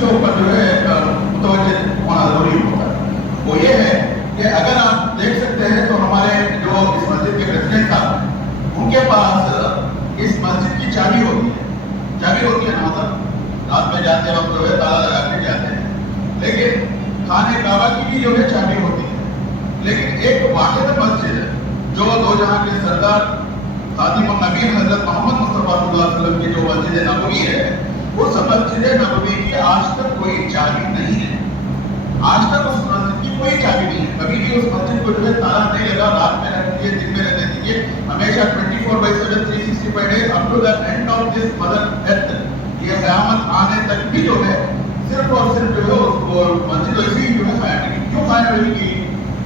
کے اوپر جو ہے متوجہ ہونا ضروری ہوتا ہے، وہ یہ ہے کہ اگر آپ دیکھ سکتے ہیں تو ہمارے جو اس مسجد کے پریزیڈنٹ صاحب ہیں ان کے پاس اس مسجد کی چابی ہوتی ہے نا، مطلب رات میں جاتے وقت جو ہے تالا لگا کے جاتے ہیں، لیکن خانہ کعبہ کی بھی جو ہے چابی ہوتی ہے، لیکن ایک واحد مسجد ہے جو دو جہاں کے سردار خاتم النبی حضرت محمد مصطفیٰ صلی اللہ علیہ وسلم کی جو مسجد نبوی ہے، اس مسجد نبوی کی آج تک کوئی چابی نہیں ہے، آج تک اس مسجد کی کوئی چابی نہیں ہے، کبھی بھی اس مسجد کو جو ہے تالا نہیں لگا، رات میں رکھ دیجیے، دن میں رہنے دیجیے، ہمیشہ 24/7 365 days up to the end of this mother earth، یہ قیامت آنے تک بھی جو ہے صرف اور صرف جو ہے اس کو مسجد ایسی ہی جو ہے قائم رہی، کیوں قائم رہے گی؟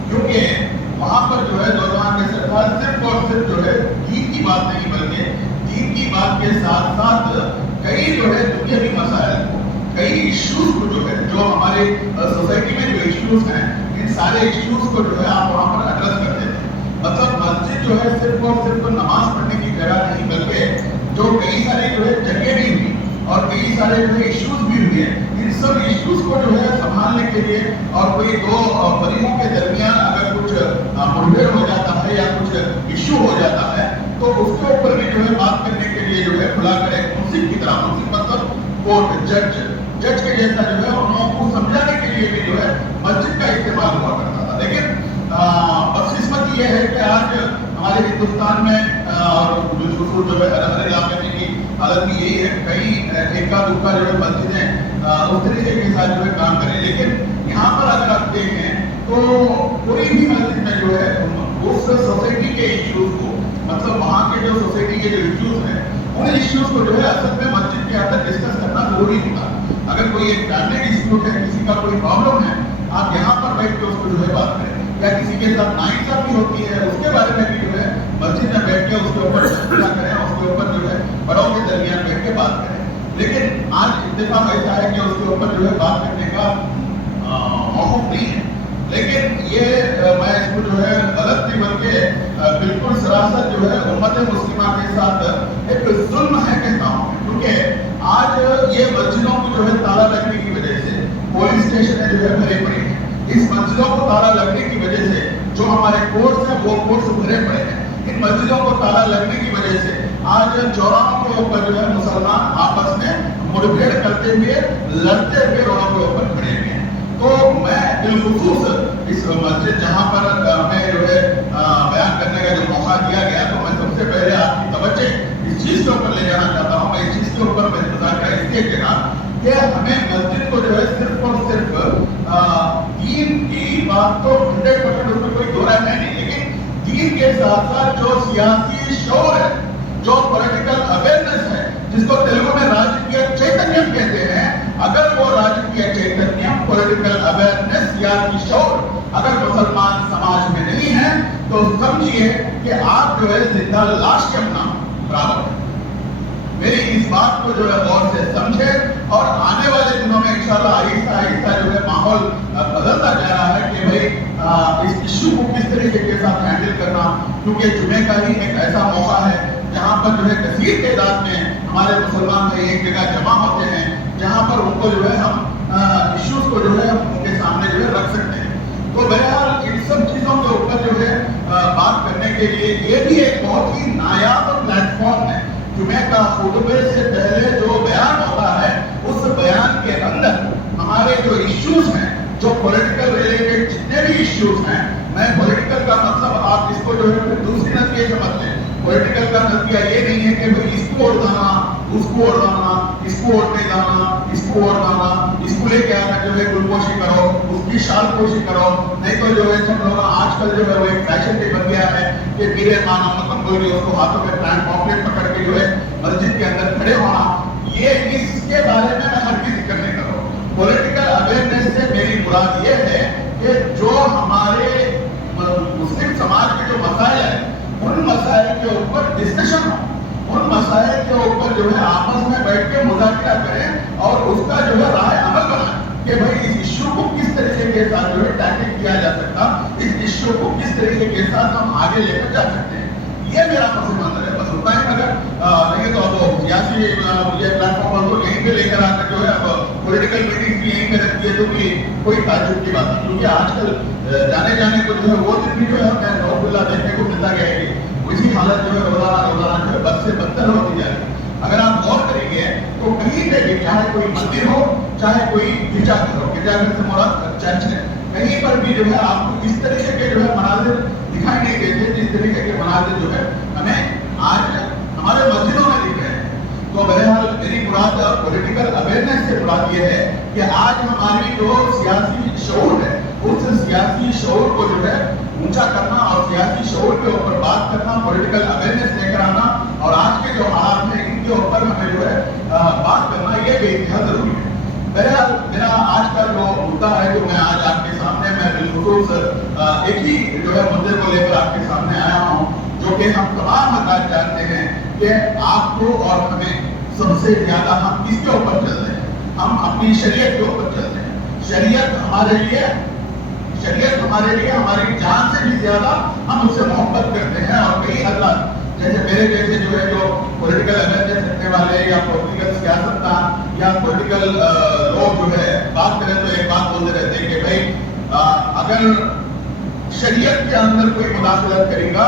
کیونکہ وہاں پر جو ہے دوران کے سرکار صرف اور صرف جو ہے دین کی بات نہیں، بلکہ دین کی بات کے ساتھ ساتھ کئی جو ہے دنیاوی مسائل کو، کئی ایشوز کو جو ہے جو ہمارے سوسائٹی میں جو ایشوز ہیں، ان سارے ایشوز کو جو ہے آپ وہاں پر ایڈریس کرتے تھے۔ مطلب مسجد جو ہے صرف اور صرف نماز پڑھنے کی جگہ نہیں، بلکہ جو کئی سارے جو ہے جگہ بھی ہوئی اور کئی سارے جو ہے ایشوز بھی ہوئے ہیں، ان سب ایشوز کو جو ہے سنبھالنے کے لیے اور کوئی دو فریقوں کے درمیان اگر کچھ مٹبھیڑ ہو جاتا ہے یا کچھ ایشو ہو جاتا ہے تو اس کے اوپر بھی جو ہے بات کرنے کے لیے جو ہے بلا کر ایک منصف کی طرح، منصف مطلب کورٹ، جج کے جیسا جو ہے ان لوگوں کو سمجھانے کے لیے بھی جو ہے مسجد کا استعمال ہوا کرتا تھا۔ لیکن بدقسمتی یہ ہے کہ آج ہمارے ہندوستان میں اور بالخصوص جو ہے ہر علاقے میں کی حالت بھی یہی ہے، کئی ایکا دکا جو ہے مسجدیں اس طریقے کے ساتھ جو ہے کام کریں، لیکن یہاں پر اگر آپ دیکھیں تو کوئی بھی مسجد میں جو ہے اس سوسائٹی کے ایشوز کو، مطلب وہاں کے جو سوسائٹی کے جو ایشوز ہیں ان ایشوز کو جو ہے اصل میں مسجد کے اندر ڈسکس کرنا ضروری ہوتا ہے۔ اگر کوئی ایک فیملی ڈسپیوٹ ہے، کسی کا کوئی پرابلم ہے، آپ یہاں پر بیٹھ کے اس کو جو ہے بات کریں، یا کسی کے ساتھ ناانصافی ہوتی ہے اس کے بارے میں بھی جو ہے مسجد میں بیٹھ کے اس کے اوپر فیصلہ کریں، اس کے اوپر جو ہے بڑوں کے درمیان بیٹھ کے بات کریں۔ لیکن آج اتفاق ایسا ہے کہ اس کے اوپر جو ہے بات کرنے کا موقف نہیں ہے، لیکن یہ میں اس کو جو ہے غلط نہیں بلکہ بالکل سراسر جو ہے امت مسلمہ کے ساتھ ایک ظلم ہے کہتا ہوں، کیونکہ آج یہ مسجدوں کو جو ہے تالا لگنے کی وجہ سے پولیس اسٹیشن جو ہے بھرے پڑے ہیں، اس مسجدوں کو تالا لگنے کی وجہ سے جو ہمارے کورٹس ہیں وہ کورٹس بھرے پڑے ہیں، ان مسجدوں کو تالا لگنے کی وجہ سے آج چوراہوں کے اوپر جو ہے مسلمان آپس میں مڑبھیڑ کرتے ہوئے لڑتے ہوئے روڈوں کے اوپر کھڑے ہوئے ہیں۔ تو میں بالخصوص اس مسجد جہاں پر ہمیں جو ہے بیان کرنے کا جو موقع دیا گیا، تو میں سب سے پہلے آپ کی توجہ اس چیز کے اوپر لے جانا چاہتا ہوں، میں اس چیز کے اوپر میں مذاکرہ اس لیے کہنا کہ ہمیں مسجد کو جو ہے صرف اور صرف دین کی بات تو 100% اس میں کوئی دو رائے نہیں، لیکن دین کے ساتھ ساتھ جو سیاسی شعور ہے، جو پولیٹیکل اویئرنیس ہے، جس کو تیلگو میں راجکیہ چیتنیم کہتے ہیں، اگر وہ راجکیہ چیتنیم، پولیٹیکل اویئرنیس، سیاسی شعور اگر مسلمان سماج میں نہیں ہے تو سمجھیے کہ آپ جو ہے زندہ لاش کے اپنا برابر ہے۔ میری اس بات کو جو ہے غور سے سمجھے اور آنے والے دنوں میں انشاءاللہ آہستہ آہستہ جو ہے ماحول بدلتا جا رہا ہے کہ بھائی اس ایشو کو کس طریقے کے ساتھ ہینڈل کرنا، کیونکہ جمعے کا ہی ایک ایسا موقع ہے جہاں پر جو ہے کثیر تعداد میں ہمارے مسلمان بھائی ایک جگہ جمع ہوتے ہیں، جہاں پر ان کو جو ہے ہم ایشوز کو جو ہے ان کے سامنے جو ہے رکھ سکتے ہیں۔ تو بہرحال ان سب چیزوں کے اوپر جو ہے بات کرنے کے لیے یہ بھی ایک بہت ہی نایاب پلیٹ فارم ہے۔ جمعہ کا خطبے سے پہلے جو بیان ہوتا ہے اس بیان کے اندر ہمارے جو ایشوز ہیں، جو پولیٹیکل ریلیٹڈ جتنے بھی ایشوز ہیں، میں پولیٹیکل کا مطلب آپ اس کو جو ہے دوسری نظریے سے مت لیں، پولیٹیکل کا نظریہ یہ نہیں ہے کہ بھائی اس کو ووٹ ڈالنا، اس کو ووٹ ڈالنا، اس کو ووٹ نہیں ڈالنا، اس کو ووٹ ڈالنا، اس کو لے کے آنا جو ہے گلپوشی کرو، اس کی شال پوشی کرو، نہیں تو جو ہے سب لوگ آج کل جو ہے وہ ایک فیشن بھی بن گیا ہے کہ میرے مانا مطلب کوئی اس کو ہاتھوں میں پلان پاپلیٹ پکڑ کے جو ہے مسجد کے اندر کھڑے ہونا، یہ اس کے بارے میں ہرگز ذکر نہیں کرو۔ پولیٹیکل اویئرنیس سے میری مراد یہ ہے کہ جو ہمارے مسلم سماج کے جو مسائل ہیں ان مسائل کے اوپر ڈسکشن ہو، ان مسائل کے اوپر جو ہے آپس میں بیٹھ کے مذاکرہ کریں اور اس کا جو ہے رائے عمل بنائیں کہ بھائی اس ایشو کو کس طریقے کے ساتھ جو ہے ٹیکل کیا جا سکتا، اس ایشو کو کس طریقے کے ساتھ ہم آگے لے کر جا سکتے ہیں۔ یہ میرا پس منظر ہے۔ टाइम अगर नहीं तो अब सियासी ये प्लेटफॉर्म को यहीं पे लेकर आकर जो है अब पॉलिटिकल मीटिंग भी यहीं पे रखती है तो भी कोई ताज्जुब की बात नहीं, क्योंकि आजकल जाने जाने को जो है वो दिन भी जो है हमें नौबुल्ला देखने को मिलता गया है कि उसी हालत जो है रोजाना जो है बद से बदतर होती जा रही है। अगर आप गौर करेंगे तो कहीं पे भी चाहे कोई मंदिर हो चाहे कोई गिरजाघर हो, गिरजाघर से मुराद चर्च है, कहीं पर भी जो है आपको इस तरीके के जो है मनाजिर दिखाई नहीं देते जिस तरीके के मनाजिर जो है हमें आज हमारे मस्जिदों में दिख रहे हैं। तो बहरहाल मेरी मुराद पॉलिटिकल अवेयरनेस से मुराद ये है कि आज हमारी जो सियासी शऊर है उस सियासी शऊर को जो है ऊंचा करना और सियासी शऊर के ऊपर बात करना, पॉलिटिकल अवेयरनेस लेकर आना और आज के जो हालात हैं इनके ऊपर हमें जो है बात करना ये बेइंतहा जरूरी है। बहरहाल मेरा आज का जो मुद्दा है जो मैं आज आपके सामने मैं बिलखुसूस एक ही जो है मुद्दे को लेकर आपके सामने आया हूँ, जो कि हम तमाम हजरात जानते हैं कि आपको और हमें सबसे ज्यादा हम किसके ऊपर चलते हैं, हम अपनी शरीयत के ऊपर चलते हैं। शरीयत हमारे लिए हमारी जान से भी ज्यादा हम उससे मोहब्बत करते हैं। और कई हजरात जैसे मेरे जैसे जो है जो पॉलिटिकल अवेयरनेस रखने वाले या पॉलिटिकल सियासतदान या पॉलिटिकल लोग जो है बात करें तो एक बात बोलते रहते हैं कि भाई अगर शरीयत के अंदर कोई मुदाखलत करेगा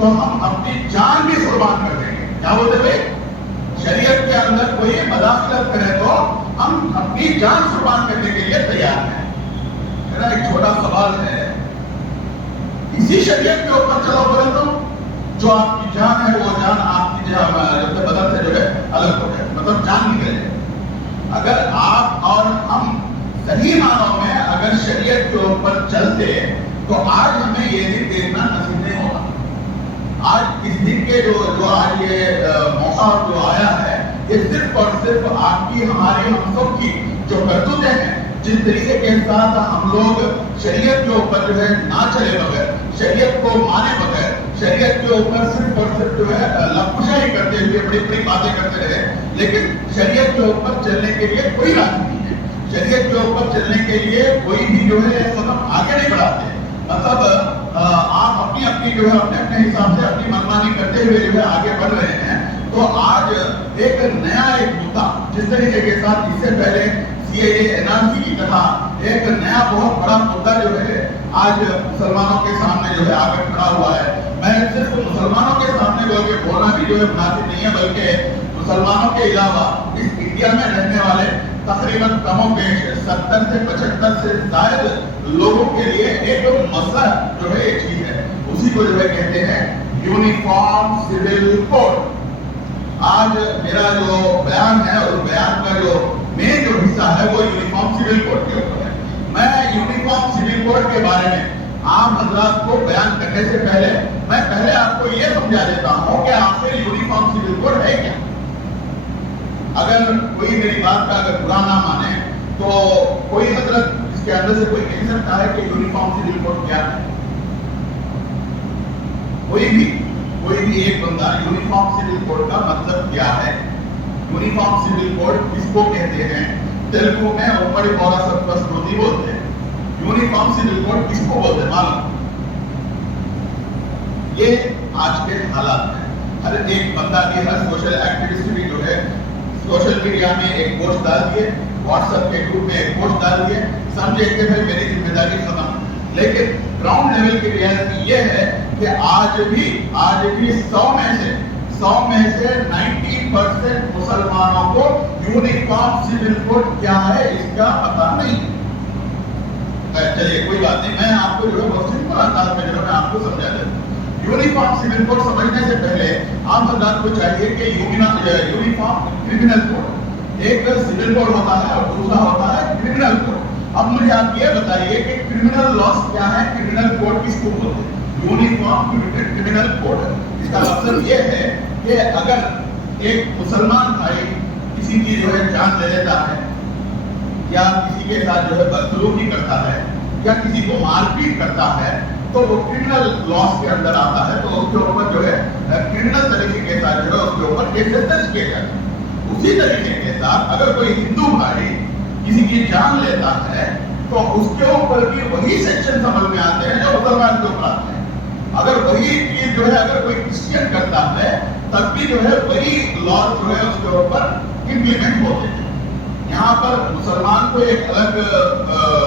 तो हम अपनी जान भी कुर्बान कर देंगे। क्या बोलते भाई, शरीयत के अंदर कोई मुदाखलत करे तो हम अपनी जान कुर्बान करने के लिए तैयार हैं। मेरा एक छोटा सवाल है, इसी शरीयत के ऊपर चलो बोले तो जो आपकी जान है वो जान आपकी बदन से जो है अलग हो जाए, मतलब जान निकले। अगर आप और हम सही मानों में अगर शरीयत के ऊपर चलते तो आज हमें ये दिन देखना नसीब नहीं होगा। आज इस दिन के जो आज ये मौका जो आया है ये सिर्फ और सिर्फ आपकी हमारे हम सब की जो करतूतें हैं, जिस तरीके के साथ हम लोग शरीयत के ऊपर जो है ना चले बगैर, शरीयत को माने बगैर, शरीयत के ऊपर सिर्फ और सिर्फ जो है लफशाही करते हुए बड़ी बड़ी बातें करते रहे, लेकिन शरीयत के ऊपर चलने के लिए कोई रास्ता नहीं है। शरीयत के ऊपर चलने के लिए कोई भी जो है कदम आगे नहीं बढ़ाते। मतलब आप अपनी अपनी जो है अपने हिसाब से अपनी मनमानी करते हुए जो है आगे बढ़ रहे हैं। तो आज एक नया एक मुद्दा जिस तरीके के साथ इससे पहले सीएए एनआरसी की तरह एक नया बहुत बड़ा मुद्दा जो है आज मुसलमानों के सामने जो है आकर खड़ा हुआ है। मैं सिर्फ मुसलमानों के सामने बोलना भी जो है मुनासिब नहीं है, बल्कि मुसलमानों के अलावा इस इंडिया में रहने वाले तकरीबन कमोबेश 70 से 75 से ज्यादा लोगों के लिए एक मसला जो है एक चीज है, उसी को जो है कहते हैं यूनिफॉर्म सिविल कोड। आज मेरा जो बयान है उस बयान का जो मेन जो हिस्सा है वो यूनिफॉर्म सिविल कोड के ऊपर है। मैं यूनिफॉर्म सिविल कोड के बारे में आम हजरात को बयान करने से पहले मैं पहले आपको ये समझा देता हूँ कि आखिर यूनिफॉर्म सिविल कोड है क्या। अगर कोई मेरी बात का अगर बुरा ना माने तो कोई हजरत इसके अंदर से कोई कह सकता है कि यूनिफॉर्म सिविल कोड क्या है। कोई भी एक बंदा यूनिफॉर्म सिविल कोड का मतलब क्या है, यूनिफॉर्म सिविल कोड किसको कहते हैं, तेलुगु में उम्मड़ी पौरा सत्वस्मृति बोलते हैं। यूनिफॉर्म सिविल कोड किसको बोलते हैं मालूम? ये आज के हालात हैं। हर एक बंदा भी, हर सोशल एक्टिविस्ट भी जो है सोशल मीडिया में एक पोस्ट डाल दिए, व्हाट्सएप के ग्रुप में एक पोस्ट डाल दिए, समझे कि भाई मेरी जिम्मेदारी खत्म। लेकिन ग्राउंड लेवल की रियलिटी ये है कि आज भी 100 में से 90% मुसलमानों को यूनिफॉर्म सिविल कोड क्या है इसका पता नहीं। चलिए कोई बात नहीं, मैं आपको जो है बहुत सिंपल अंदाज में जो है मैं आपको समझा देता हूँ। यूनिफॉर्म सिविल कोड समझने से पहले आप हजरात को चाहिए कि यूनिफॉर्म क्रिमिनल कोड, एक सिविल कोड होता है और दूसरा होता है क्रिमिनल कोड। अब मुझे आप ये बताइए कि क्रिमिनल लॉस क्या है, क्रिमिनल कोड किसको बोलते हैं? Uniform criminal code. इसका मतलब ये है कि अगर एक मुसलमान भाई किसी की जो है जान ले लेता है या किसी के साथ जो है बदसलूकी करता है या किसी को मारपीट करता है तो वो क्रिमिनल लॉस के अंदर आता है, तो उसके ऊपर जो है क्रिमिनल तरीके के साथ जो है उसके ऊपर केसेस दर्ज किए जाते हैं। उसी तरीके के साथ अगर कोई हिंदू भाई किसी की जान लेता है तो उसके ऊपर भी वही सेक्शन समझ में आते हैं जो मुसलमान के ऊपर आते हैं। अगर वही चीज जो है अगर कोई क्रिश्चियन करता है تب بھی جو ہے وہی لا جو ہے اس کے اوپر امپلیمنٹ ہوتے ہیں. یہاں پر مسلمان کو ایک الگ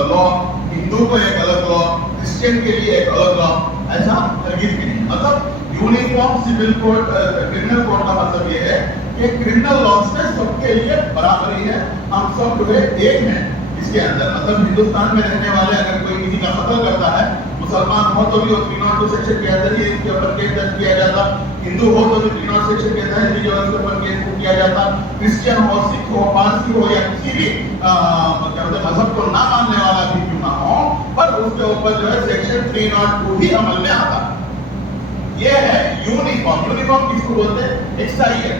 لا، ہندو کو ایک الگ لا، کرسچن کے لیے ایک الگ لا، ایسا ہرگز بھی نہیں. مطلب uniform civil code, criminal code کا مطلب یہ ہے کہ کرمنل لاس میں سب کے لیے برابری ہے، ہم سب جو ہے ایک ہیں اس کے اندر. مطلب ہندوستان میں رہنے والے اگر کوئی کسی کا قتل کرتا ہے، مسلمان ہو تو بھی وہ 302 سیکشن کے اندر ہی اس کے اوپر کیس درج کیا جاتا، ہندو ہو تو بھی 302 سیکشن کے تحت ہی جو ہے اس کے اوپر کیس کیا جاتا، کرسچن ہو، سکھ ہو، پارسی ہو یا کسی بھی مذہب کو نہ ماننے والا بھی کیوں نہ ہو، پر اس کے اوپر جو ہے سیکشن 302 ہی عمل میں آتا. یہ ہے یونیفارم. یونیفارم کس کو بولتے ہیں؟ ایکسائیت.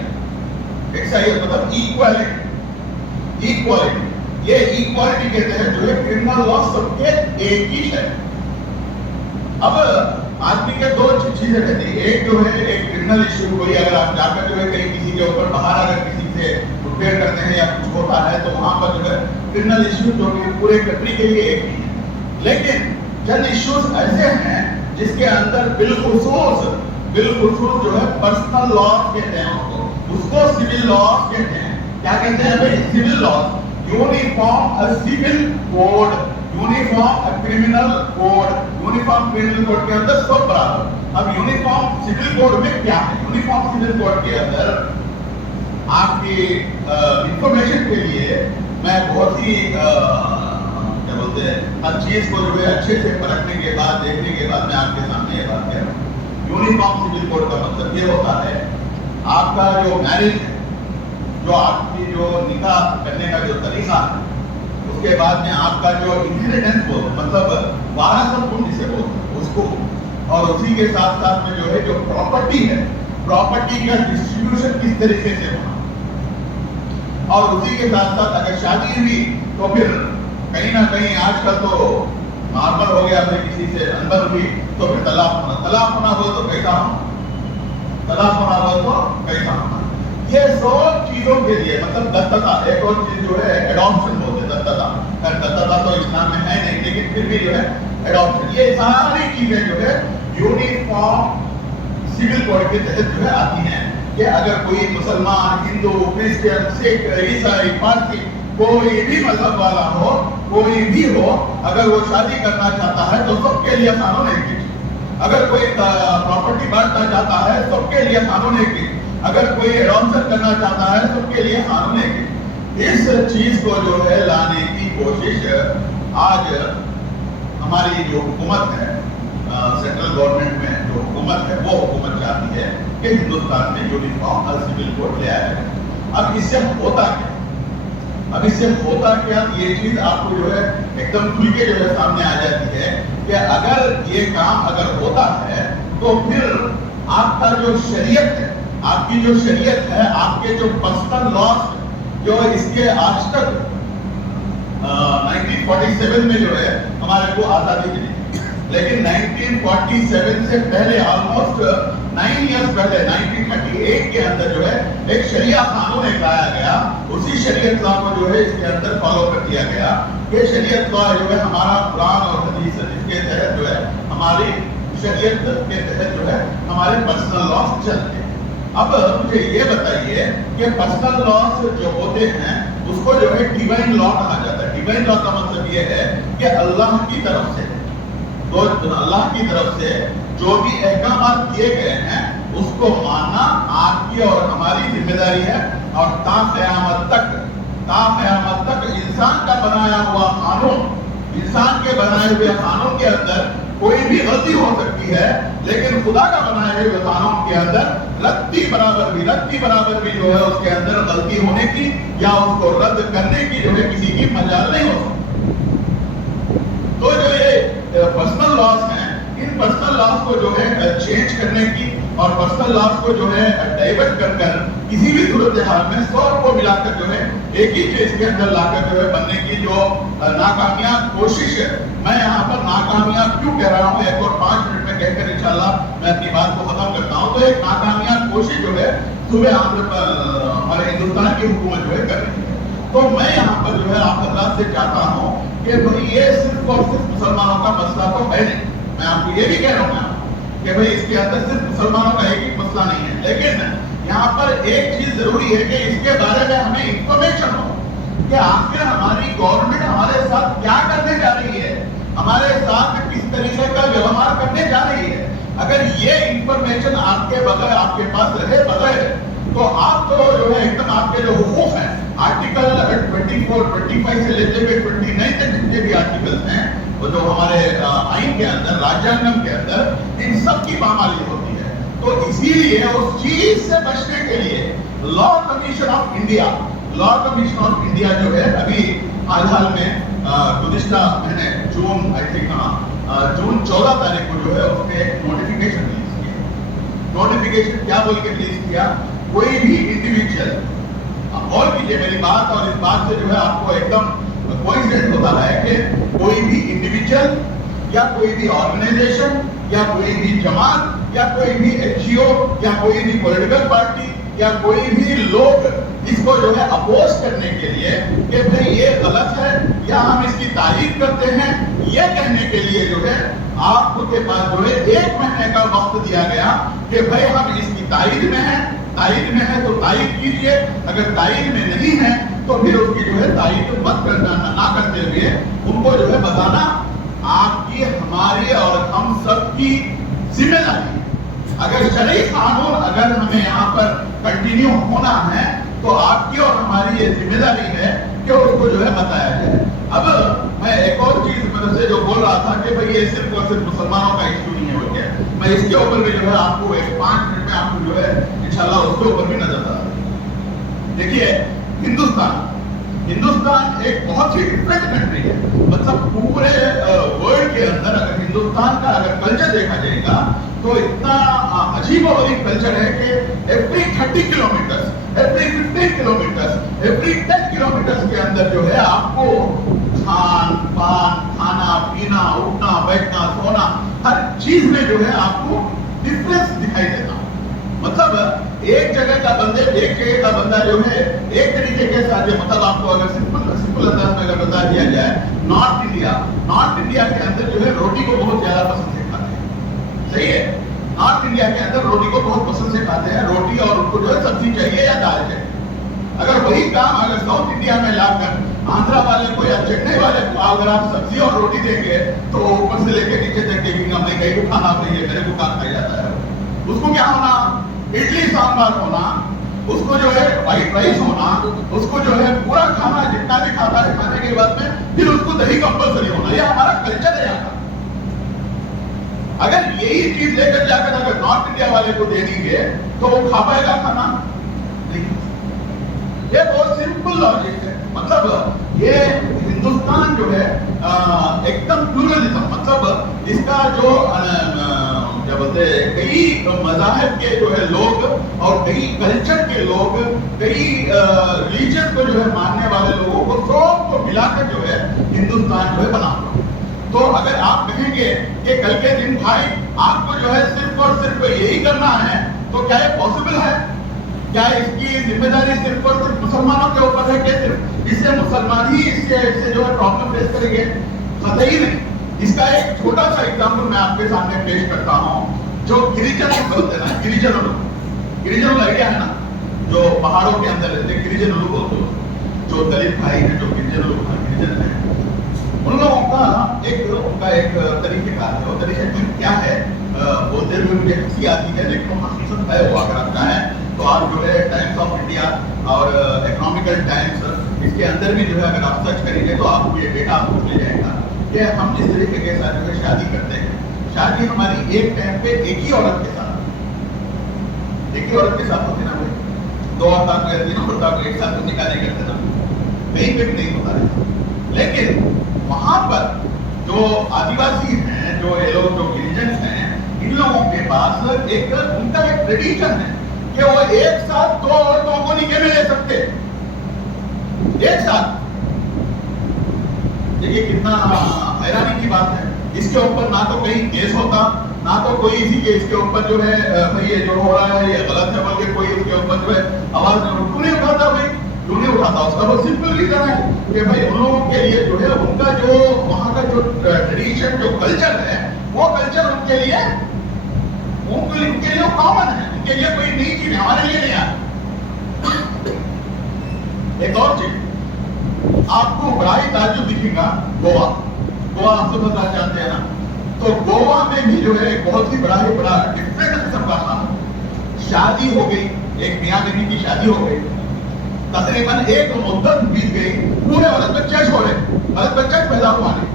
ایکسائیت مطلب ایکوالٹی. ایکوالٹی، یہ ایکوالٹی کے تحت جو ہے کرمنل لا سب کے ایک ہی ہے. اب آدمی کے دو چیزیں رہتی ہیں. ایک جو ہے ایک کرمنل ایشو، کوئی اگر آپ جا کر جو ہے کہیں کسی کے اوپر باہر اگر کسی سے ریپیئر کرتے ہیں یا کچھ ہوتا ہے تو وہاں پر جو ہے کرمنل ایشو جو کہ پورے کنٹری کے لیے ایک ہی ہے. لیکن چند ایشوز ایسے ہیں جس کے اندر بالخصوص جو ہے پرسنل لا کہتے ہیں اس کو سول لا کہتے ہیں. کیا کہتے ہیں بھائی؟ Civil law. Uniform civil code, uniform criminal code. Uniform criminal code کے اندر سب برابر. اب یونیفارم سول کوڈ میں کیا ہے؟ یونیفارم سول کوڈ کے اندر آپ کی انفارمیشن کے لیے میں بہت ہی کیا بولتے ہیں، ہر چیز کو جو ہے اچھے سے پرکھنے کے بعد، دیکھنے کے بعد میں آپ کے سامنے یہ بات کہہ رہا ہوں. یونیفارم سول کوڈ کا مطلب یہ ہوتا ہے آپ کا جو میرج ہے، جو آپ کی جو نکاح کرنے کا جو طریقہ ہے، اس کے بعد میں آپ کا جو انہیریٹنس بولتے ہیں، مطلب وارثت جسے بولتے ہیں اس کو، اور اسی کے ساتھ ساتھ میں جو ہے جو پراپرٹی ہے، پراپرٹی کا ڈسٹریبیوشن کس طریقے سے ہونا، اور اسی کے ساتھ ساتھ اگر شادی ہوئی تو پھر کہیں نہ کہیں آج کل تو نارمل ہو گیا، اگر کسی سے اندر ہوئی تو پھر طلاق ہونا. طلاق ہونا ہو تو کیسا ہونا، طلاق ہونا ہو تو کیسا ہونا. یہ سب چیزوں کے لیے مطلب دتتا، ایک اور چیز جو ہے ایڈاپشن بولتے ہیں. دتتا تو اسلام میں ہے نہیں، لیکن پھر بھی جو ہے ایڈاپشن، یہ ساری چیزیں جو ہے یونیفارم سول کوڈ کے تحت جو ہے آتی ہیں. کہ اگر کوئی مسلمان، ہندو، کرسچن، سکھ، عیسائی، پارسی، کوئی بھی مذہب والا ہو، کوئی بھی ہو، اگر وہ شادی کرنا چاہتا ہے تو سب کے لیے قانون ایک ہی. اگر کوئی پراپرٹی بانٹنا چاہتا ہے سب کے لیے قانون ایک ہی. اگر کوئی ایڈاپشن کرنا چاہتا ہے سب کے لیے قانون ایک ہی. اس چیز کو جو ہے لانے کی کوشش آج ہماری جو حکومت ہے، سینٹرل گورنمنٹ میں جو حکومت ہے، وہ حکومت چاہتی ہے کہ ہندوستان میں یونیفارم سول کوڈ لے آیا جائے. اب اس سے ہوتا کیا؟ یہ چیز آپ کو جو ہے ایک دم کھل کے جو ہے سامنے آ جاتی ہے کہ اگر یہ کام اگر ہوتا ہے تو پھر آپ کا جو شریعت ہے، آپ کی جو شریعت ہے، آپ کے جو پرسنل لاس جو اس کے آج تک 1947 میں جو ہے ہمارے کو آزادی ملی، لیکن 1947 سے پہلے آلموسٹ 9 ایئرس پہلے 1938 کے اندر جو ہے ایک شریعہ قانون ایک لایا گیا. اسی شریعت لا کو جو ہے اس کے اندر فالو کر دیا گیا. یہ شریعت لا جو ہے ہمارا قرآن اور حدیث کے تحت جو ہے ہماری شریعت کے تحت جو ہے ہمارے پرسنل لاس چلتے ہیں. اب مجھے یہ بتائیے کہ پرسنل لاس جو ہوتے ہیں اس کو جو ہے ڈیوائن لا کہا جاتا ہے. ڈیوائن لا کا مطلب یہ ہے کہ اللہ کی طرف سے، تو اللہ کی طرف سے جو بھی احکامات دیے گئے ہیں اس کو ماننا آپ کی اور ہماری ذمہ داری ہے. اور تا قیامت تک انسان کا بنایا ہوا قانون، انسان کے بنائے ہوئے قانون کے اندر کوئی بھی غلطی ہو سکتی ہے، لیکن خدا کا بنائے ہوئے قانون کے اندر رتی برابر بھی جو ہے اس کے اندر غلطی ہونے کی یا اس کو رد کرنے کی جو ہے کسی کی مجال نہیں ہو سکتی. تو جو یہ پرسنل لاس ہیں، ان پرسنل لاس کو جو ہے چینج کرنے کی اور پرسنل لاس کو جو ہے ڈائیورٹ کر کسی بھی صورتحال میں سب کو ملا کر جو ہے ایک ہی چیز کے اندر لا کر جو ہے بننے کی جو ناکامیاب کوشش ہے. میں یہاں پر ناکامیاب کیوں کہہ رہا ہوں، ایک اور 5 منٹ میں کہہ کر انشاءاللہ میں اپنی بات کو ختم کرتا ہوں. تو ایک ناکامیاب کوشش جو ہے صوبے ہمارے ہندوستان کی حکومت جو ہے کر رہی ہے. تو میں یہاں پر جو ہے آپ حضرات سے چاہتا ہوں کہ بھائی یہ صرف اور صرف مسلمانوں کا مسئلہ تو ہے نہیں. میں آپ کو یہ بھی کہہ رہا ہوں کہ بھائی اس کے اندر صرف مسلمانوں کا ایک ہی مسئلہ نہیں ہے، لیکن यहाँ पर एक चीज जरूरी है कि इसके बारे में हमें इंफॉर्मेशन हो कि आखिर हमारी गवर्नमेंट हमारे साथ क्या करने जा रही है, हमारे साथ किस तरीके का व्यवहार करने जा रही है। अगर ये इंफॉर्मेशन आपके बगैर, आपके पास रहे बगैर, तो आप तो जो है एकदम आपके जो हुकूक हैं, आर्टिकल 24, 25 से लेते हुए 29 तक जितने भी आर्टिकल्स हैं, वो जो हमारे आइन के अंदर, राज्यांगम के अंदर, इन सब की पामाली होती है। तो इसीलिए उस चीज से बचने के लिए लॉ कमीशन ऑफ इंडिया जो है अभी हाल में गुज़िश्ता महीने जून, आई थिंक जून 14 तारीख को जो है उसने नोटिफिकेशन रिलीज किया। नोटिफिकेशन क्या बोल के रिलीज किया, कोई भी इंडिविजुअल, और कीजिए मेरी बात, और इस बात से जो है आपको एकदम कोइंसिडेंट होता है कि कोई भी इंडिविजुअल या कोई भी ऑर्गेनाइजेशन या कोई भी जमात या कोई भी एनजीओ या कोई भी पॉलिटिकल पार्टी या कोई भी लोग इसको जो है अपोज करने के लिए कि भाई ये गलत है या हम इसकी तारीफ करते हैं, ये कहने के लिए जो है आपके पास जो है 1 महीने का वक्त दिया गया कि भाई हम इसकी तारीफ में है तो तारीफ कीजिए, अगर तारीफ में नहीं है तो फिर उसकी जो है तारीफ मत करना, ना करते हुए उनको जो है बताना आपकी, हमारी और हम सबकी जिम्मेदारी। अगर शरई कानून अगर हमें यहाँ पर कंटिन्यू होना है तो आपकी और हमारी ये जिम्मेदारी है कि उसको जो है बताया जाए। अब मैं एक और चीज मतलब से जो बोल रहा था कि भाई ये सिर्फ और सिर्फ मुसलमानों का इश्यू नहीं है, वो क्या, मैं इसके ऊपर भी जो है आपको एक 5 मिनट में आपको जो है इंशाल्लाह उसके ऊपर भी नजर आता है। देखिए हिंदुस्तान एक बहुत ही डिफरेंट कंट्री है, मतलब पूरे वर्ल्ड के अंदर अगर हिंदुस्तान का अगर कल्चर देखा जाएगा तो इतना अजीब और गरीब कल्चर है कि every 30 kilometre, every 15 kilometre, every 10 kilometre के अंदर जो है आपको खान पान, खाना पीना, उठना बैठना, सोना, हर चीज में जो है आपको डिफरेंस दिखाई देता। मतलब एक जगह का बंदा जो है एक तरीके के साथ, मतलब आपको अगर सिंपल अंदाज में अगर बता दिया जाए, नॉर्थ इंडिया के अंदर जो है रोटी को बहुत ज्यादा पसंद से खाते हैं, सही है। नॉर्थ इंडिया के अंदर रोटी को बहुत पसंद से खाते हैं, रोटी, और उनको जो है सब्जी चाहिए या दाल चाहिए। अगर वही काम अगर साउथ इंडिया में लाकर आंध्रा वाले को या चेन्नई वाले को अगर आप सब्जी और रोटी देंगे तो ऊपर से लेकर नीचे तक देखेंगे मैं कहीं को खाना नहीं है, मेरे को काम खाया जाता है। उसको क्या होना, इडली सांभर होना, उसको जो है व्हाइट राइस होना, उसको जो है पूरा खाना जितना भी खाता है खाने के बाद में फिर उसको दही कंपलसरी होना। ये हमारा कल्चर है यहाँ का। अगर यही चीज लेकर जाकर अगर नॉर्थ इंडिया वाले को दे देंगे तो वो खा पाएगा खाना नहीं। ये बहुत सिंपल लॉजिक है। मतलब ये हिंदुस्तान जो है एकदम प्लूरलिज्म, मतलब इसका जो क्या बोलते हैं, कई मज़ाहिब के जो है लोग और कई कल्चर के लोग, कई रिलीजन को जो है मानने वाले लोगों को सबको मिलाकर जो है हिंदुस्तान जो है बना हुआ। तो अगर आप कहेंगे कि कल के दिन भाई आपको जो है सिर्फ और सिर्फ यही करना है तो क्या ये पॉसिबल है? क्या इसकी जिम्मेदारी सिर्फ और सिर्फ मुसलमानों के ऊपर है? क्या सिर्फ इससे मुसलमान ही इससे जो है प्रॉब्लम फेस करेंगे? कतई नहीं। इसका एक छोटा सा एग्जाम्पल मैं आपके सामने पेश करता हूँ। जो गिरिजन बोलते हैं ना, गिरिजन आइडिया है ना, जो पहाड़ों के अंदर रहते गिरिजन लोग बोलते हैं, जो दलित भाई है, जो गिरिजन है, उन लोगों का एक तरीकेकार है। वो तरीका क्या है, बोलते हुए मुझे हंसी आती है लेकिन हकीकत है वो। अगर आता है तो आप जो है टाइम्स ऑफ इंडिया और इकोनॉमिकल टाइम्स, इसके अंदर भी जो है अगर आप सर्च करेंगे तो आपको ये डेटा आपको मिल जाएगा कि हम जिस तरीके के साथ जो है शादी करते हैं, शादी हमारी एक टाइम पे एक ही औरत के साथ होती ना भाई, 2 औरत को या 3 औरत को एक साथ निकाह नहीं करते ना, कहीं पे भी नहीं होता है। लेकिन वहां पर जो आदिवासी हैं, जो ये लोग जो गिरिजन हैं, इन लोगों के पास एक उनका एक ट्रेडिशन है कि वो एक साथ 2 औरतों को निकाह में ले सकते, एक साथ। देखिए कितना हैरानी की बात है। इसके ऊपर ना तो कहीं केस होता, ना तो कोई इसी के इसके ऊपर जो है भाई ये जो हो रहा है ये गलत है बोल के कोई उसके ऊपर जो है आवाज नहीं उठाता। भाई क्यों नहीं उठाता? उसका बहुत सिंपल रीजन है कि भाई उन लोगों के लिए जो है उनका जो वहाँ का जो ट्रेडिशन, जो कल्चर है, वो कल्चर उनके लिए कॉमन है। उनके लिए कोई नई चीज है, हमारे लिए नहीं आया। एक और चीज आपको बड़ा ही ताज्जुब दिखेगा, गोवा आप सब जानते हैं ना, तो गोवा में भी जो है बहुत ही बड़ा डिफरेंट किस्म का काम, शादी हो गई, एक मियां बीवी की शादी हो गई, तकरीबन एक मुद्दत बीत गई, पूरे मर्द बच्चे छोड़े, मर्द बच्चा पैदा हुआ नहीं।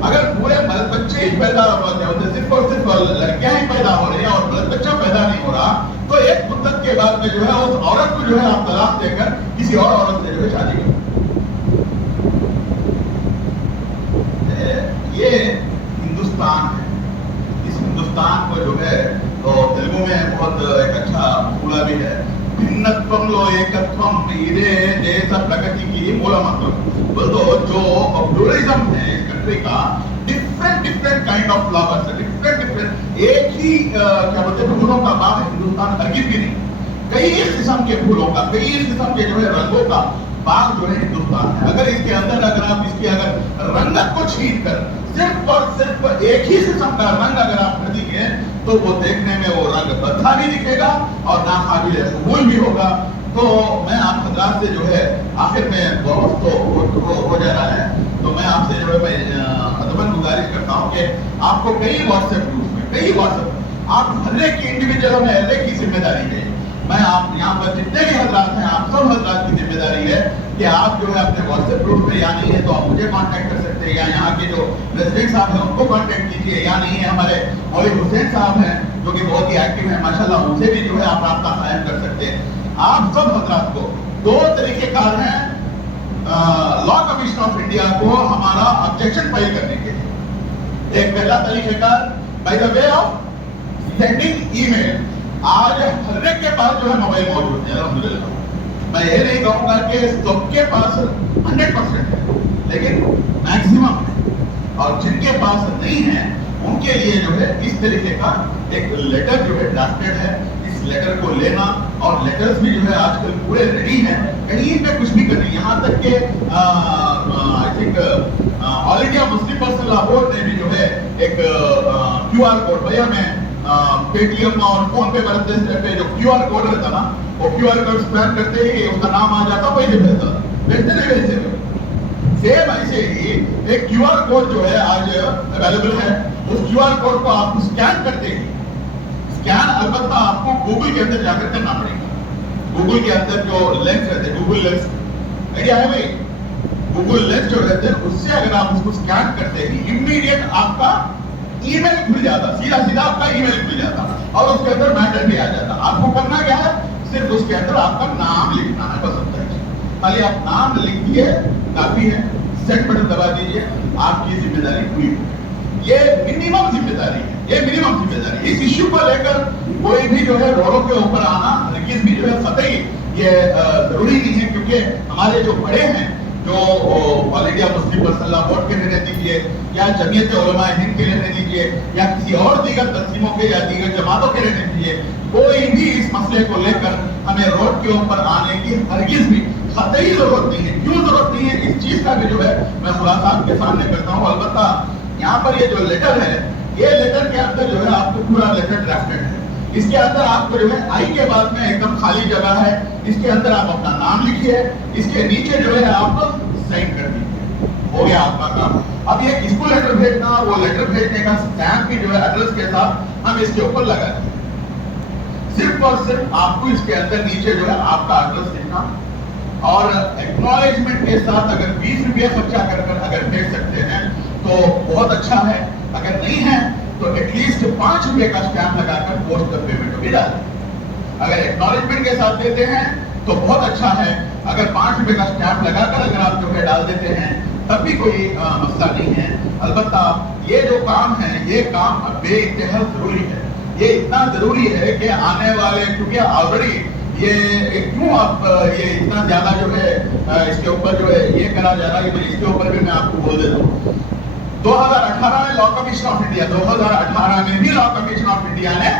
अगर पूरे मर्द बच्चे ही पैदा होते, सिर्फ और सिर्फ लड़कियां ही पैदा हो रही हैं और मर्द बच्चा पैदा नहीं हो रहा, तो एक मुद्दत के बाद में जो है उस औरत को जो है आप तलाक देकर किसी और औरत से जो है शादी करें। ये हिंदुस्तान है। इस हिंदुस्तान को जो है तो तेलुगु में बहुत एक अच्छा फूला भी है, भिन्नत्वंलो एकत्वम इदे देश प्रगति की मूल मंत्र। बोलो जो प्लूरलिज्म है इस कंट्री का, different kind of flowers, different एक ही क्या बोलते हैं फूलों का बाग हिंदुस्तान हरगिज भी नहीं, कई किस्म के फूलों का, कई किस्म के जो है रंगों का बाग जो है हिंदुस्तान है। अगर इसके अंदर अगर आप इसकी अगर रंगत को छीन कर सिर्फ और सिर्फ एक ही किस्म का रंग अगर आप कर देंगे तो वो देखने में वो रंग बद्धा भी दिखेगा और नाकाबिल कबूल भी होगा। तो मैं आप हजरात से जो है आखिर में बहुत तो हो जा रहा है, तो मैं आपसे जो है मैं अदबन गुजारिश करता हूँ कि आपको कई व्हाट्सएप ग्रुप में, कई व्हाट्सएप आप हर एक इंडिविजुअल में हर एक की जिम्मेदारी है। मैं आप यहाँ पर जितने भी हजरात हैं, आप सब हजरात की जिम्मेदारी है कि आप जो है अपने व्हाट्सएप ग्रुप में या नहीं है तो आप मुझे कांटेक्ट कर सकते हैं, या यहाँ के जो प्रेसिडेंट साहब हैं उनको कांटेक्ट कीजिए, या नहीं है हमारे मौलवी हुसैन साहब हैं जो कि बहुत ही एक्टिव हैं माशाल्लाह, उनसे भी जो है आप राब्ता कायम कर सकते हैं। आप सब हजरात को दो तरीकेकार हैं लॉ कमीशन ऑफ इंडिया को हमारा ऑब्जेक्शन फाइल करने के लिए। एक पहला तरीकेकार by the way of sending email. आज हर एक के पास जो है मोबाइल मौजूद है अल्हम्दुलिल्लाह। मैं ये नहीं कहूंगा कि सबके पास 100% है, लेकिन मैक्सिमम है, और जिनके पास नहीं है उनके लिए जो है इस तरीके का एक लेटर जो है ड्राफ्टेड है। इस लेटर को लेना, और लेटर्स भी जो है आजकल पूरे रेडी हैं, कहीं पे कुछ भी करनी, यहाँ तक के I think all India Muslim personal law board ने भी जो है एक QR कोड, भैया मैं पेटीएम और फोन पे पे जो QR कोड रहता ना, वो QR कोड स्कैन करते ही उसका नाम आ जाता, पैसे भेजते नहीं भेजते। सेम ऐसे ही एक QR कोड जो है आज अवेलेबल है, उस QR कोड को आप स्कैन करते ही, स्कैन अलबत्ता आपको गूगल के अंदर जाकर करना पड़ेगा। गूगल के अंदर जो लेंस रहते हैं, गूगल लेंस आइडिया है भाई, गूगल लेंस जो रहते हैं उससे अगर आप उसको स्कैन करते ही इमीडिएट आपका ईमेल खुल जाता, सीधा आपका ईमेल खुल जाता और उसके अंदर मैटर भी आ जाता। आपको करना क्या है, सिर्फ उसके अंदर आपका नाम लिखना है, बस उतना ही। खाली आप नाम लिख दिए काफी है, सेंड बटन दबा दीजिए, आपकी जिम्मेदारी पूरी। ये मिनिमम जिम्मेदारी है, ये मिनिमम जिम्मेदारी। इस इश्यू को लेकर कोई भी जो है रोडों के ऊपर आना हरगिज़ भी जो है कतई ये जरूरी नहीं है, क्योंकि हमारे जो बड़े हैं, जो all India Muslim personal law board के रहने दीजिए, या जमीयत उलमा हिंद के रहने दीजिए, या किसी और दीगर तंजीमों के या दीगर जमातों के रहने दीजिए, कोई भी इस मसले को लेकर हमें रोड के ऊपर आने की हरगिज़ भी कतई जरूरत नहीं है। क्यों जरूरत नहीं है, इस चीज का भी जो है मैं खुलासा आपके सामने करता हूँ। अलबत्ता यहाँ पर ये जो लेटर है, ये लेटर के अंदर जो है आपको पूरा लेटर ड्राफ्टेड है। इसके अंदर आपको जो है आई के बाद में एकदम खाली जगह है, इसके अंदर आप अपना नाम लिखिए, इसके नीचे जो है आप साइन कर दीजिए, हो गया आपका काम। अब ये किसको लेटर भेजना, वो लेटर भेजने का स्टैम्प भी जो है एड्रेस के साथ हम इसके ऊपर लगा देंगे। सिर्फ और सिर्फ आपको इसके अंदर नीचे जो है आपका एड्रेस लिखना, और एक्नॉलेजमेंट के साथ अगर 20 रुपये खर्चा कर अगर भेज सकते हैं तो बहुत अच्छा है, अगर नहीं है तो एटलीस्ट 5 रुपये का स्टैम्प लगाकर पोस्ट कर पेमेंट भी डाल दें। अगर एक्नॉलेजमेंट के साथ देते हैं तो बहुत अच्छा है, अगर 5 रुपये का स्टैम्प लगाकर अगर आप जो है डाल देते हैं तब भी कोई मसला नहीं है। अलबत्ता ये जो काम है, ये काम बेइंतहा जरूरी है। ये इतना जरूरी है कि आने वाले, क्योंकि ऑलरेडी ये क्यों आप ये इतना ज्यादा जो है इसके ऊपर जो है ये करा जा रहा है, इसके ऊपर भी मैं आपको बोल देता हूँ। 2018 में लॉ कमीशन ऑफ इंडिया, 2018 में भी लॉ कमीशन ऑफ इंडिया ने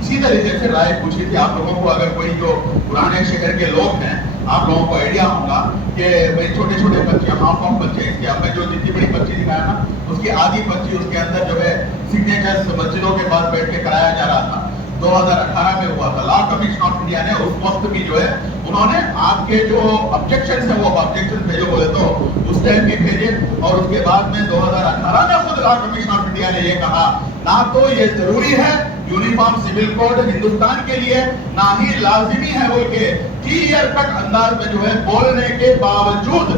इसी तरीके से राय पूछी थी। आप लोगों को अगर कोई जो पुराने शहर के लोग हैं, आप लोगों को आइडिया होगा कि भाई छोटे छोटे बच्चे, हाफ ऑफ बच्चे, इसके अब जो जितनी बड़ी पर्ची दिखाया ना उसकी आधी पर्ची उसके अंदर जो है सिग्नेचर्स मस्जिदों के पास बैठ के कराया जा रहा था। 2018 में हुआ था। लॉ कमीशन ऑफ इंडिया ने उस वक्त भी जो है उन्होंने आपके जो ऑब्जेक्शन है वो ऑब्जेक्शन भेजो बोले तो उस टाइम भी भेजे, और उसके बाद में 2018 में खुद लॉ कमीशन ऑफ इंडिया ने ये कहा ना तो ये जरूरी है यूनिफॉर्म सिविल कोड हिंदुस्तान के लिए, ना ही लाजिमी है बोल के क्लियर कट अंदाज में जो है बोलने के बावजूद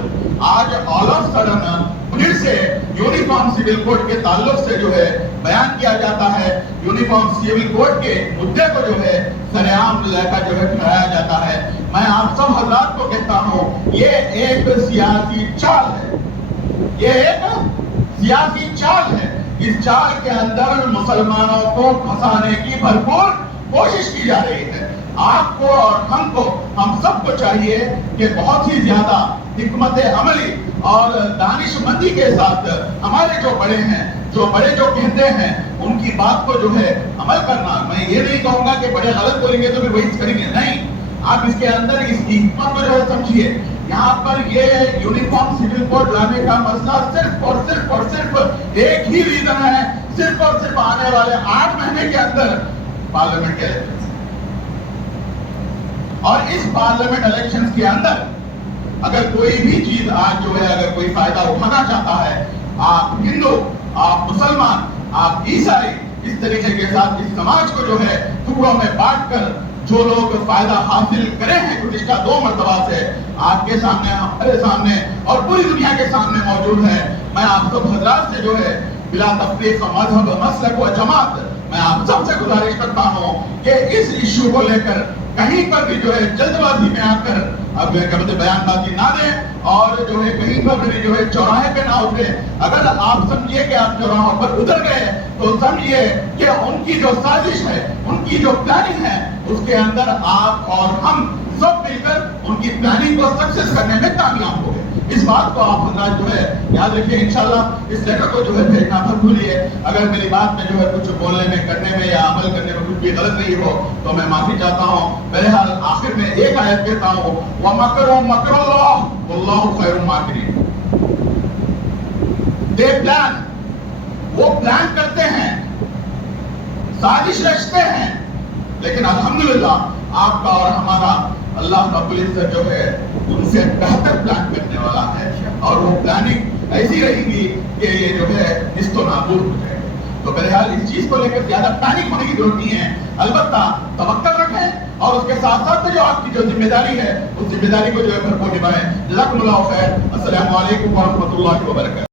आज ऑल ऑफ सडन फिर से यूनिफॉर्म सिविल कोड के ताल्लुक से जो है बयान किया जाता है, यूनिफॉर्म सिविल कोड के मुद्दे को जो है सरेआम लेकर जो है ठहराया जाता है। मैं आप सब हजरात को कहता हूँ ये एक सियासी चाल है, ये एक सियासी चाल है। इस चाल के अंदर मुसलमानों को फंसाने की भरपूर कोशिश की जा रही है। आपको और हमको, हम सबको चाहिए कि बहुत ही ज्यादा हिकमत अमली और दानिशमंदी के साथ हमारे जो बड़े हैं, जो कहते हैं उनकी बात को जो है अमल करना। मैं ये नहीं कहूंगा कि बड़े गलत बोलेंगे तो फिर वही करेंगे, नहीं, आप इसके अंदर इस हिकमत को जो है समझिए। यहाँ पर ये यूनिफॉर्म सिविल कोड लाने का मसला सिर्फ और सिर्फ एक ही रीजन है, सिर्फ और सिर्फ आने वाले 8 महीने के अंदर पार्लियामेंट के इलेक्शन, और इस पार्लियामेंट इलेक्शन के अंदर अगर कोई भी चीज आज जो है अगर कोई फायदा उठाना चाहता है, आप हिंदू, आप मुसलमान, आप ईसाई, इस तरीके के साथ इस समाज को जो है टुकड़ों में बांटकर जो लोग फायदा हासिल करे हैं गुज़िश्ता 2 मरतबा से आपके सामने, हमारे सामने और पूरी दुनिया के सामने मौजूद है। मैं आप सब हजरात से जो है बिला तफरीक मजहब मसलक व जमात, मैं आप सबसे गुजारिश करता हूँ कि इस इश्यू को लेकर कहीं पर भी जो है जल्दबाजी में आकर अब बयानबाजी ना दें, और जो है कहीं पर भी जो है चौराहे पे ना उतरे। अगर आप समझिए कि आप चौराहों पर उतर गए तो समझिए कि उनकी जो साजिश है, उनकी जो प्लानिंग है, उसके अंदर आप और हम सब मिलकर उनकी प्लानिंग को सक्सेस करने में कामयाब हो गए। इस बात को आप हजरात जो है याद रखिए। इंशाल्लाह इस लेटर को जो है भेजना मत भूलिए। अगर मेरी बात में जो है कुछ बोलने में, करने में या अमल करने में कुछ भी गलत नहीं हो तो मैं माफी चाहता हूँ। बहरहाल आखिर में एक आयत कहता हूँ, व मकरू मकरुल्लाह वल्लाहु खैरुल माकिरीन। दे प्लान, वो प्लान करते हैं, साजिश रचते हैं, लेकिन अल्हम्दुलिल्लाह आपका और हमारा अल्लाह रब्बुल इज्जत जो है उनसे बेहतर प्लान करने वाला है, और वो प्लानिंग ऐसी रहेगी कि ये जो है निस्तो नाबूद हो जाएगा। तो बहरहाल इस चीज को लेकर ज्यादा पैनिक होने की जरूरत नहीं है, अलबत्ता तवक्कल रखें और उसके साथ साथ में जो आपकी जो जिम्मेदारी है उस जिम्मेदारी को जो है भरपूर निभाएं। जज़ाकुमुल्लाहु खैर। अस्सलामु अलैकुम व रहमतुल्लाहि व बरकातहू।